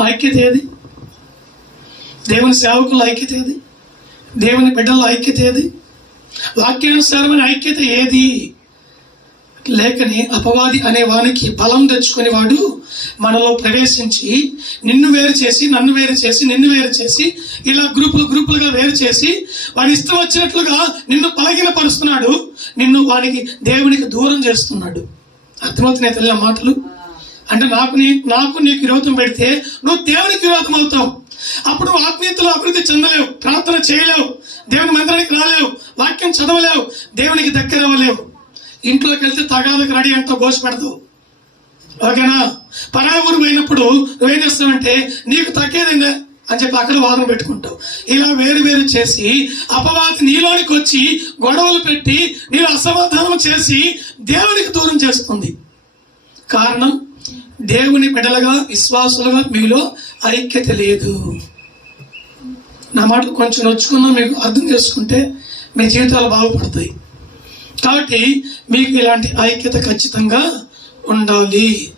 ఐక్యత ఏది? దేవుని సేవకుల ఐక్యత ఏది? దేవుని బిడ్డల ఐక్యత ఏది? వాక్యానుసారమైన ఐక్యత ఏది? లేకని అపవాది అనే వానికి బలం తెచ్చుకుని వాడు మనలో ప్రవేశించి నిన్ను వేరు చేసి నన్ను వేరు చేసి నిన్ను వేరు చేసి ఇలా గ్రూపులు గ్రూపులుగా వేరు చేసి వాడి ఇష్టం వచ్చినట్లుగా నిన్ను పలగినపరుస్తున్నాడు నిన్ను వానికి దేవునికి దూరం చేస్తున్నాడు. అర్థమవుతున్నాయి తల్లి మాటలు? అంటే నాకు నీ నాకు నీకు విరోధం పెడితే నువ్వు దేవునికి విరోధం అవుతావు. అప్పుడు ఆత్మీయతలు ఆత్మీయతలో అభివృద్ధి చెందలేవు ప్రార్థన చేయలేవు దేవుని మందిరానికి రాలేవు వాక్యం చదవలేవు దేవునికి దగ్గర అవ్వలేవు. ఇంట్లోకి వెళ్తే తగాదకు రెడీ అంటూ గోసి పెడతావు ఓకేనా? పరాయి ఊరు పోయినప్పుడు నువ్వేం చేస్తావంటే నీకు తగ్గేదిందే అని చెప్పి అక్కడ వాదన పెట్టుకుంటావు. ఇలా వేరు వేరు చేసి అపవాది నీలోనికి వచ్చి గొడవలు పెట్టి నీవు అసమాధానం చేసి దేవునికి దూరం చేస్తుంది. కారణం? దేవుని బిడ్డలుగా విశ్వాసులుగా మీలో ఐక్యత లేదు. నా మాట కొంచెం నొచ్చుకున్నా మీకు అర్థం చేసుకుంటే మీ జీవితాలు బాగుపడతాయి. కాబట్టి మీకు ఇలాంటి ఐక్యత ఖచ్చితంగా ఉండాలి.